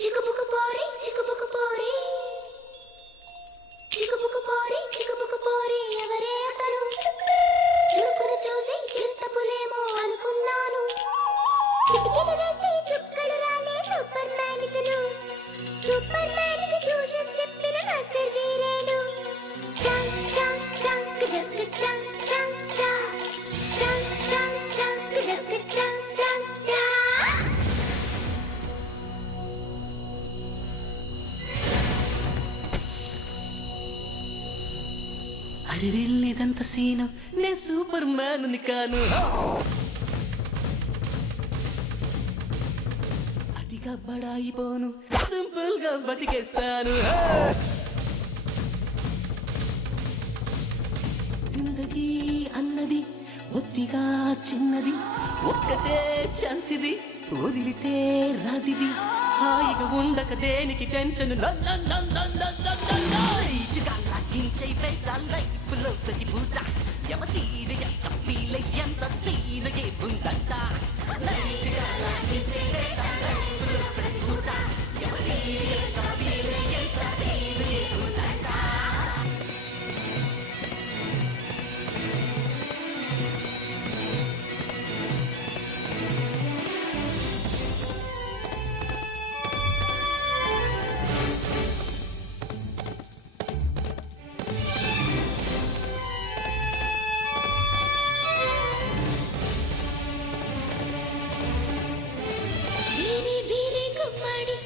చిక్కుబుక్కు పోరి చిక్కుబుక్కు పోరి చిక్కుబుక్కు పోరి చిక్కుబుక్కు పోరి ఎవరే అతను చురుకును చూసి చింతపులేమో అనుకున్నాను చిటికెలు వేస్తే చుక్కలు రాలే సూపర్ మ్యాన్ ఇతను సూపర్ మ్యాన్ కి ట్యూషన్ చెప్పిన మాస్టర్ వీరేను చంక్ చంక్ చంక్ జక్ చంక్ చంక్ చా చంక్ చంక్ చంక్ జక్ చంక్ చంక్ చా అరిరెళ్ళేదంత సీను నే సూపర్ మ్యాన్ ని కాను అతిగా బడాయిపోను సింపుల్ గా బతికేస్తాను జిందగీ అన్నది ఒత్తిగా చిన్నది ఒక్కటే ఛాన్స్ ఇది వదిలితే రాదిది హాయిగా ఉండక దేనికి టెన్షన్ లైఫ్ లో ప్రతి పూట ఎవ సీరియస్ ఫీల్ ఎంత సీన్ ఏముందంట లైట్ గా లాగించే లైఫ్ లో ప్రతి పూట ఎవ సీరియస్ ఫీల్ ఎంత సీన్ ఏముందంట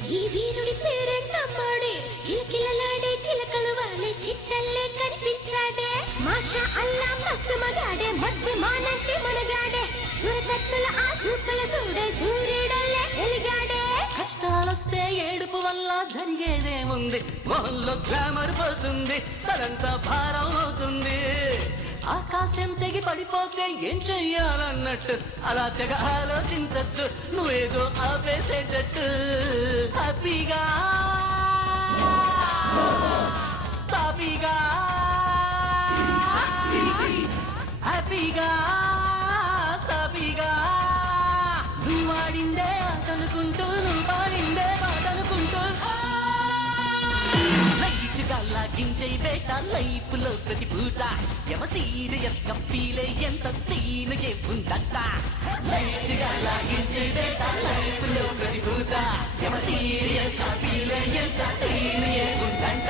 ఈ వీరుడి పేరెంటమ్మాడి కిలకిలలాడే చిలకలు వాలే చిట్టల్లే కనిపించాడే మాషా అల్లా మస్తు మగాడే మధ్య మానంటే మనగాడే సురకత్తుల ఆ సూపుల చూడే సూర్యుడల్లే ఎలిగాడే కష్టాలొస్తే ఏడుపు వల్ల జరిగేదేముంది మొహంలో గ్లామర్ పోతుంది తలంతా భారం అవుతుంది ఆకాశం తెగి పడిపోతే ఏం చెయ్యాలన్నట్టు అలా తెగ ఆలోచించద్దు నువ్వేదో ఆపేసేటట్టు హ్యాపీగా తాపీగా హ్యాపీగా తాపీగా నువ్వు ఆడిందే ఆటనుకుంటూ నువ్వు పాడిందే పాటనుకుంటూ లైట్ గా లాగించే బేట లైఫ్ లో ప్రతి పూట ఎవ సీరియస్ గా ఫీల్ ఎంత సీన్ ఏముందంట లైట్ గా లాగించే బేట లైఫ్ లో ప్రతి పూట ఎవ సీరియస్ గా ఫీల్ ఎంత సీన్ ఏముందంట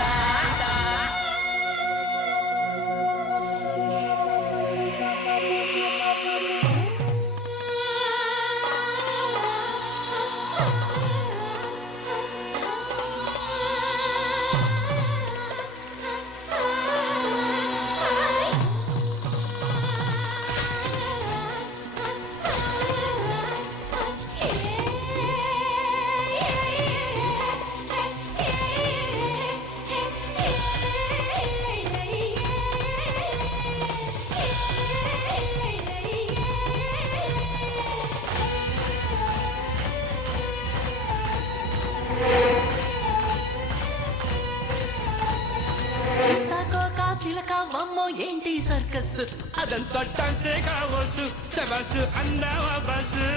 చిలక వమ్మో ఏంటి సర్కస్ అదంతా డాన్సే కావచ్చు శబాసు అందావా బాసు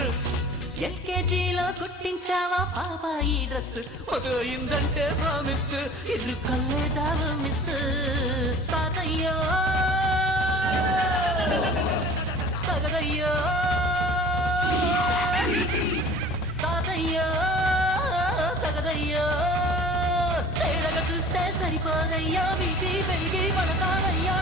ఎల్కేజీలో కుట్టించావా పాపా ఈ డ్రెస్ మొదలైందంటే ప్రామిస్ ఇల్లు కల్లేదావా మిస్ తాతయ్యో తగదయ్యో తాతయ్యో తగదయ్యో తేడగా చూస్తే సరిపోదయ్యా బీపీ పెరిగి పడతానయ్యా